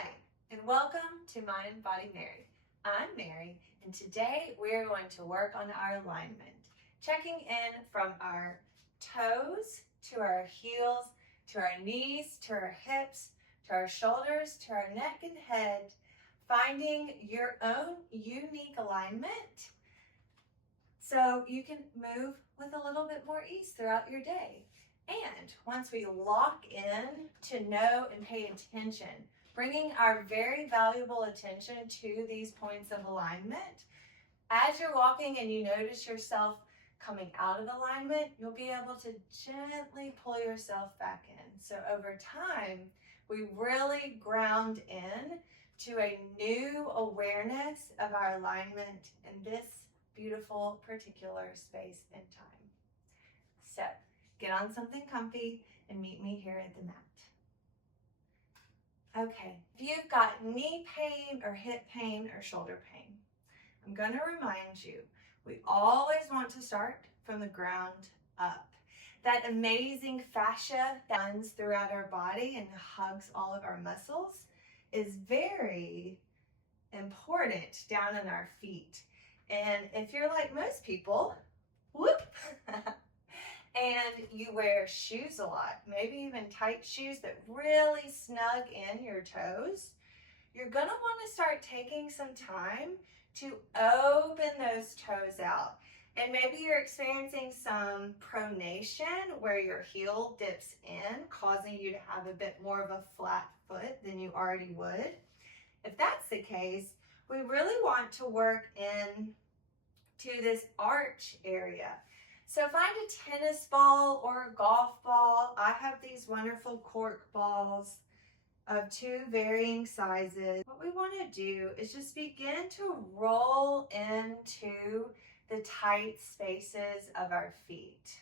Hi, and welcome to Mind, Body, Mary. I'm Mary, and today we're going to work on our alignment, checking in from our toes to our heels, to our knees, to our hips, to our shoulders, to our neck and head, finding your own unique alignment so you can move with a little bit more ease throughout your day. And once we lock in to know and pay attention, bringing our very valuable attention to these points of alignment, as you're walking and you notice yourself coming out of alignment, you'll be able to gently pull yourself back in. So over time, we really ground in to a new awareness of our alignment in this beautiful particular space and time. So get on something comfy and meet me here at the mat. Okay, if you've got knee pain or hip pain or shoulder pain, I'm going to remind you, we always want to start from the ground up. That amazing fascia that runs throughout our body and hugs all of our muscles is very important down in our feet. And if you're like most people, whoop, and you wear shoes a lot, maybe even tight shoes that really snug in your toes, you're gonna wanna start taking some time to open those toes out. And maybe you're experiencing some pronation where your heel dips in, causing you to have a bit more of a flat foot than you already would. If that's the case, we really want to work in to this arch area. So find a tennis ball or a golf ball. I have these wonderful cork balls of two varying sizes. What we want to do is just begin to roll into the tight spaces of our feet.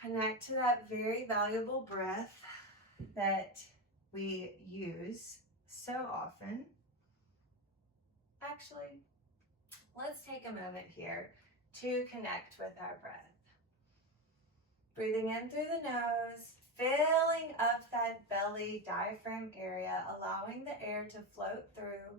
Connect to that very valuable breath that we use so often. Actually, let's take a moment here to connect with our breath. Breathing in through the nose, filling up that belly diaphragm area, allowing the air to float through.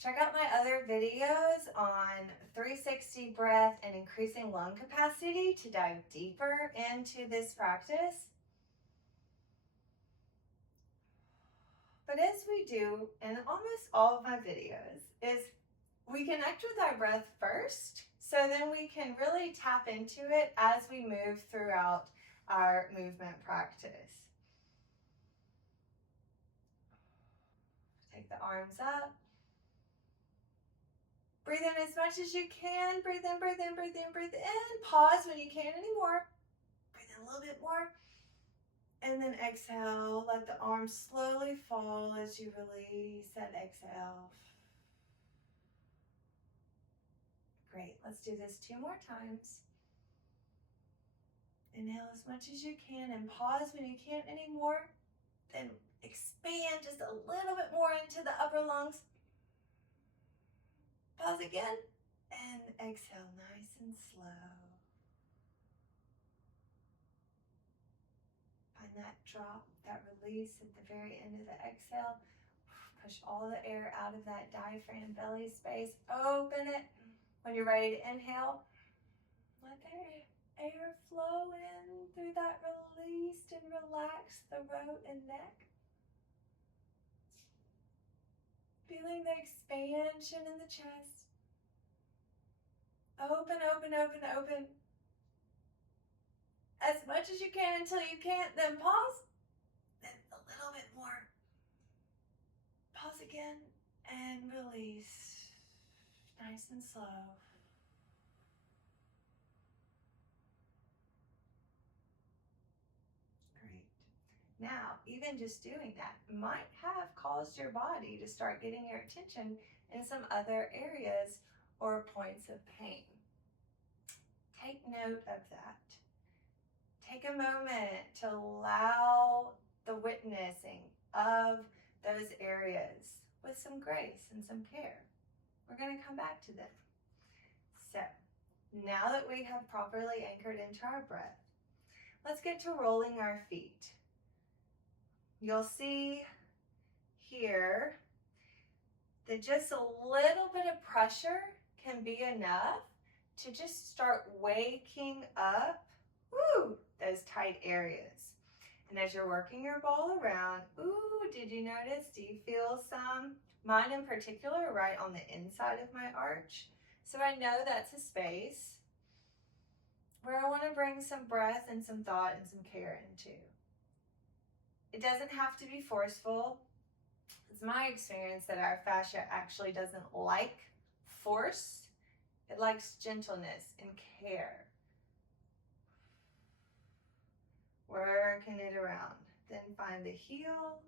Check out my other videos on 360 breath and increasing lung capacity to dive deeper into this practice. But as we do in almost all of my videos, is we connect with our breath first, so then we can really tap into it as we move throughout our movement practice. Take the arms up. Breathe in as much as you can. Breathe in, breathe in, breathe in, breathe in. Pause when you can't anymore. Breathe in a little bit more. And then exhale. Let the arms slowly fall as you release and exhale. Great. Let's do this 2 more times. Inhale as much as you can and pause when you can't anymore. Then expand just a little bit more into the upper lungs. Pause again and exhale nice and slow. Find that drop, that release at the very end of the exhale. Push all the air out of that diaphragm belly space. Open it. When you're ready to inhale, let the air flow in through that released and relaxed throat and neck. Feeling the expansion in the chest. Open, open, open, open. As much as you can until you can't, then pause. Then a little bit more. Pause again and release. Nice and slow. Great. Now, even just doing that might have caused your body to start getting your attention in some other areas or points of pain. Take note of that. Take a moment to allow the witnessing of those areas with some grace and some care. We're going to come back to them. So, now that we have properly anchored into our breath, let's get to rolling our feet. you'll see here that just a little bit of pressure can be enough to just start waking up, those tight areas. And as you're working your ball around, did you notice? Do you feel some? Mine in particular, right on the inside of my arch. So I know that's a space where I want to bring some breath and some thought and some care into. It doesn't have to be forceful. It's my experience that our fascia actually doesn't like force. It likes gentleness and care. Working it around. Then find the heel.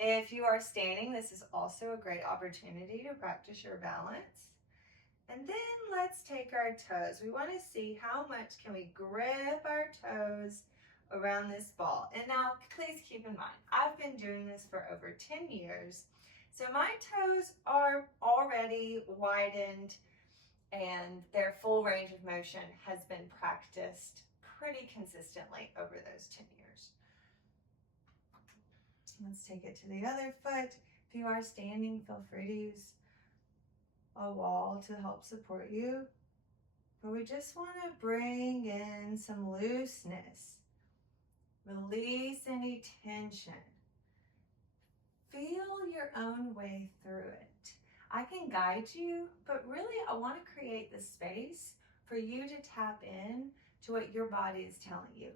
If you are standing, this is also a great opportunity to practice your balance. And then let's take our toes. We want to see how much can we grip our toes around this ball. And now please keep in mind, I've been doing this for over 10 years. So my toes are already widened and their full range of motion has been practiced pretty consistently over those 10 years. Let's take it to the other foot. If you are standing, feel free to use a wall to help support you. But we just want to bring in some looseness. Release any tension. Feel your own way through it. I can guide you, but really I want to create the space for you to tap in to what your body is telling you.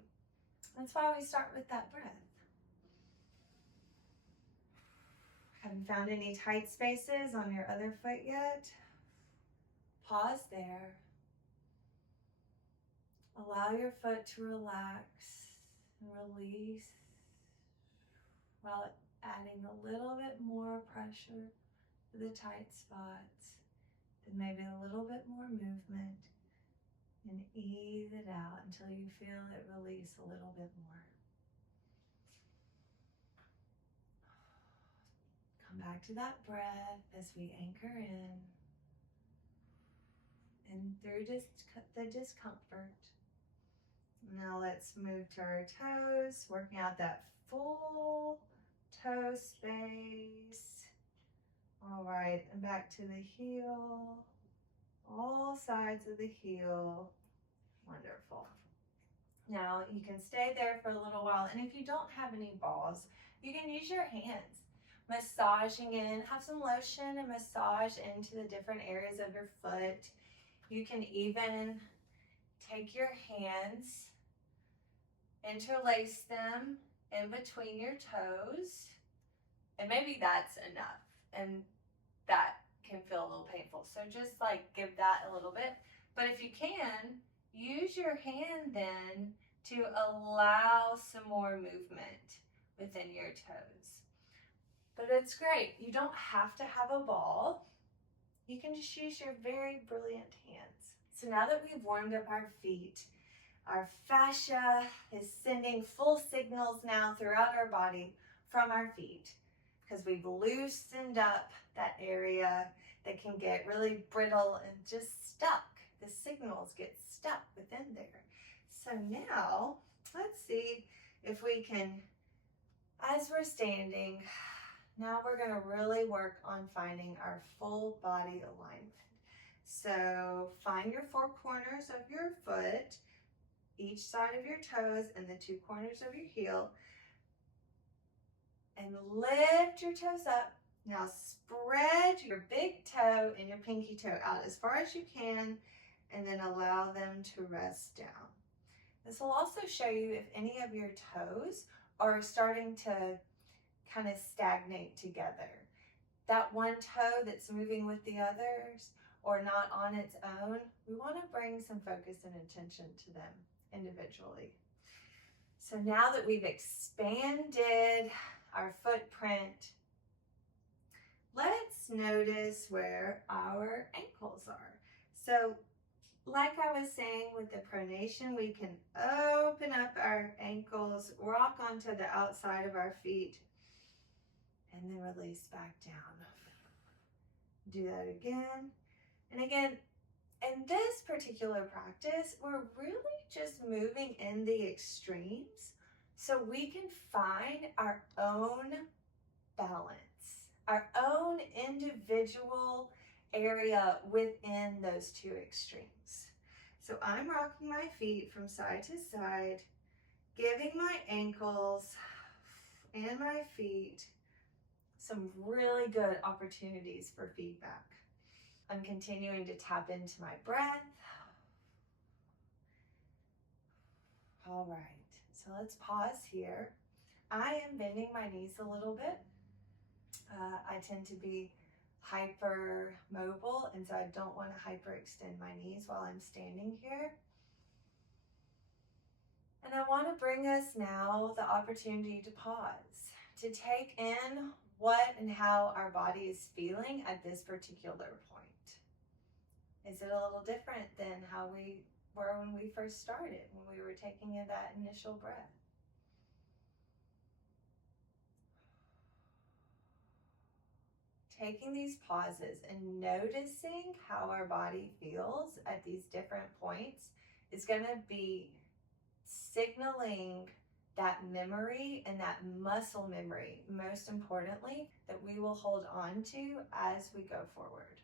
That's why we start with that breath. Haven't found any tight spaces on your other foot yet? Pause there. Allow your foot to relax and release while adding a little bit more pressure to the tight spots, then maybe a little bit more movement, and ease it out until you feel it release a little bit more. Come back to that breath as we anchor in and through the discomfort. Now let's move to our toes, working out that full toe space. All right, and back to the heel, all sides of the heel. Wonderful. Now you can stay there for a little while, and if you don't have any balls, you can use your hands. Massaging in, have some lotion and massage into the different areas of your foot. You can even take your hands, interlace them in between your toes, and maybe that's enough, and that can feel a little painful. So just like give that a little bit. But if you can, use your hand then to allow some more movement within your toes. But it's great. You don't have to have a ball. You can just use your very brilliant hands. So now that we've warmed up our feet, our fascia is sending full signals now throughout our body from our feet because we've loosened up that area that can get really brittle and just stuck. The signals get stuck within there. So now let's see if we can, as we're standing, now we're going to really work on finding our full body alignment. So find your four corners of your foot, each side of your toes and the two corners of your heel, and lift your toes up. Now spread your big toe and your pinky toe out as far as you can, and then allow them to rest down. This will also show you if any of your toes are starting to kind of stagnate together. That one toe that's moving with the others or not on its own, we want to bring some focus and attention to them individually. So now that we've expanded our footprint, let's notice where our ankles are. So like I was saying with the pronation, we can open up our ankles, rock onto the outside of our feet, and then release back down. Do that again and again. In this particular practice, we're really just moving in the extremes so we can find our own balance, our own individual area within those two extremes. So I'm rocking my feet from side to side, giving my ankles and my feet some really good opportunities for feedback. I'm continuing to tap into my breath. All right, so let's pause here. I am bending my knees a little bit. I tend to be hyper mobile, and so I don't want to hyperextend my knees while I'm standing here. And I want to bring us now the opportunity to pause, to take in what and how our body is feeling at this particular point. Is it a little different than how we were when we first started, when we were taking in that initial breath? Taking these pauses and noticing how our body feels at these different points is going to be signaling that memory and that muscle memory, most importantly, that we will hold on to as we go forward.